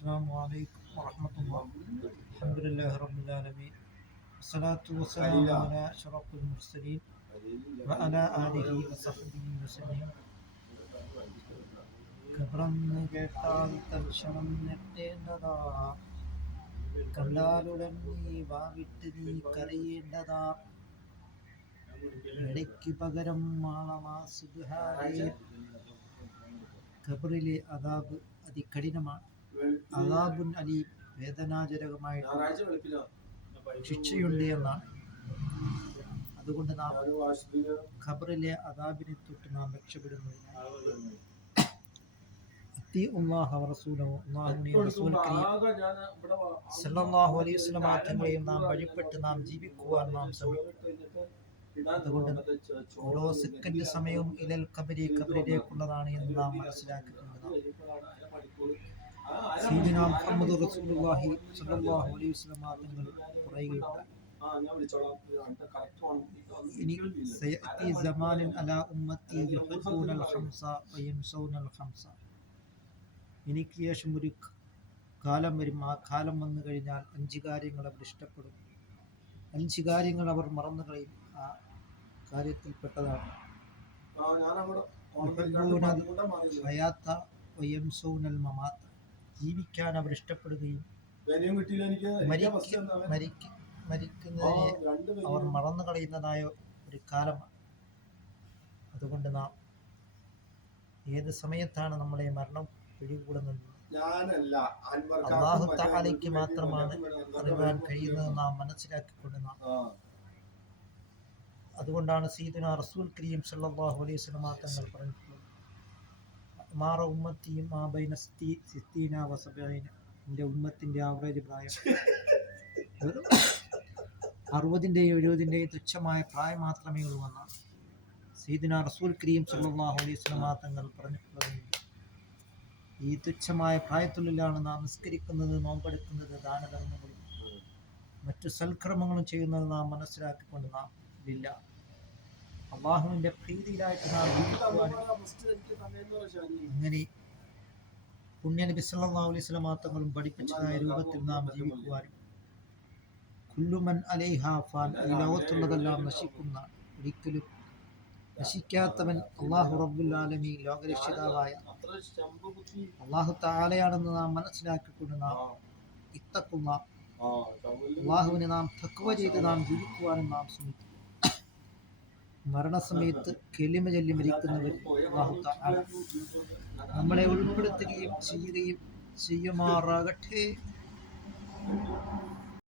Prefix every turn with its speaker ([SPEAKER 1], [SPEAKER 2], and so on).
[SPEAKER 1] السلام عليكم ورحمة الله الحمد لله رب العالمين والصلاة والسلام على أشرف المرسلين وعلى آله وصحبه وسلم കബറന്ന് കേട്ടാൽ തൽക്ഷണം ഞെട്ടേണ്ടതാ കണ്ടാലുടൻ നീ വാവിട്ട് നീ കരയേണ്ടതാ ഇടയ്ക്ക് പകരം മാളമാ സുബ്ഹാനേ ഖബറിലെ അതാബ് അതികഠിനമാണ് അതാബുൻ അലി വേദനാജനകമായിട്ട്
[SPEAKER 2] ഞായറാഴ്ച വെളുപ്പിലോ
[SPEAKER 1] ശിക്ഷയുണ്ട് എന്നാണ്. അതുകൊണ്ട് നാം ഖബറിലെ അതാബിനെ തൊട്ട് നാം രക്ഷപ്പെടുന്നതിന് അലൈഹി നാം വഴിപ്പെട്ട് നാം ജീവിക്കുവാൻ നാം ശ്രമിക്കും. അതുകൊണ്ട് ഓരോ സെക്കൻഡ് സമയവും ഇലൽ കബരി കബരിലേക്കുള്ളതാണ് എന്ന് നാം മനസ്സിലാക്കിക്കൊണ്ടതാണ് സീദിന മുഹമ്മദ് റസൂലുള്ളാഹി സ്വല്ലല്ലാഹു അലൈഹി വസല്ലം ആറ്റങ്ങൾ പറയുകയുണ്ടായി. ഇനി സയഅതി സമാനുൻ അലാ ഉമ്മത്തി യുഹിബ്ബൂനൽ ഖംസ വയൻസൗനൽ ഖംസ. എനിക്ക് ശേഷം ഒരു കാലം വരും. ആ കാലം വന്നു കഴിഞ്ഞാൽ അഞ്ച് കാര്യങ്ങൾ അവർ ഇഷ്ടപ്പെടും. അഞ്ച് കാര്യങ്ങൾ അവർ മറന്നു കളയും. ആ കാര്യത്തിൽപ്പെട്ടതാണ്. യുഹിബ്ബൂന. ഹയാത്ത വയംസൗനൽ മമാത്ത. ജീവിക്കാൻ അവർ ഇഷ്ടപ്പെടുകയും മരിക്കുന്നതിനെ അവർ മറന്നു കളയുന്നതായ ഒരു കാലമാണ്. അതുകൊണ്ട് നാം ഏത് സമയത്താണ് നമ്മളെ മരണം പിടികൂടുന്നത്? അള്ളാഹു താലയ്ക്ക് മാത്രമാണ് അറിയാൻ കഴിയുന്നത് നാം മനസ്സിലാക്കിക്കൊണ്ട് നാം. അതുകൊണ്ടാണ് സീദന റസൂൽ കരീം സല്ലാഹു അലൈഹി വസല്ലം തങ്ങൾ പറഞ്ഞിട്ടുള്ളത് മാറ ഉമ്മത്തിയും ആ ബൈന സിത്തി സിത്തീന വസബൈന എന്റെ ഉമ്മത്തിന്റെ ആവറേജ് പ്രായം. അറുപതിന്റെയും എഴുപതിന്റെയും തുച്ഛമായ പ്രായം മാത്രമേ ഉള്ളൂ എന്നാണ്. സീദിന റസൂൽ കരീം സല്ലല്ലാഹു അലൈഹി വസല്ലം തങ്ങൾ പറഞ്ഞിട്ടുള്ളത് ഈ തുച്ഛമായ പ്രായത്തിനുള്ളിലാണ് നാം നിസ്കരിക്കുന്നത് നോമ്പെടുക്കുന്നത് ദാനധർമ്മങ്ങളും മറ്റു സൽക്രമങ്ങളും ചെയ്യുന്നത് നാം മനസ്സിലാക്കിക്കൊണ്ട് നാം ഇല്ല. അള്ളാഹുവിന്റെ പ്രീതിയിലായിട്ട് നാം അങ്ങനെ പുണ്യനബി സല്ലല്ലാഹു അലൈഹി വസല്ലം തങ്ങളും പഠിപ്പിച്ചതായ രൂപത്തിൽ നാം ജീവിക്കുവാനും കുല്ലുമൻ അലൈഹ ഈ ലോകത്തുള്ളതെല്ലാം നശിക്കുന്ന ഒരിക്കലും നശിക്കാത്തവൻ അള്ളാഹു റബ്ബുൽ ആലമീൻ ലോകരക്ഷിതാവായ. അള്ളാഹു താലയാണെന്ന് നാം മനസ്സിലാക്കിക്കൊണ്ട് നാം ഇത്തക്കുന്ന അള്ളാഹുവിനെ നാം തക്കുവ ചെയ്ത് നാം ജീവിക്കുവാനും നാം ശ്രമിക്കും മരണസമയത്ത് കെലിമ ചൊല്ലി മരിക്കുന്നവർ നമ്മളെ ഉൾപ്പെടുത്തുകയും ചെയ്യുകയും ചെയ്യുമാറാകട്ടെ.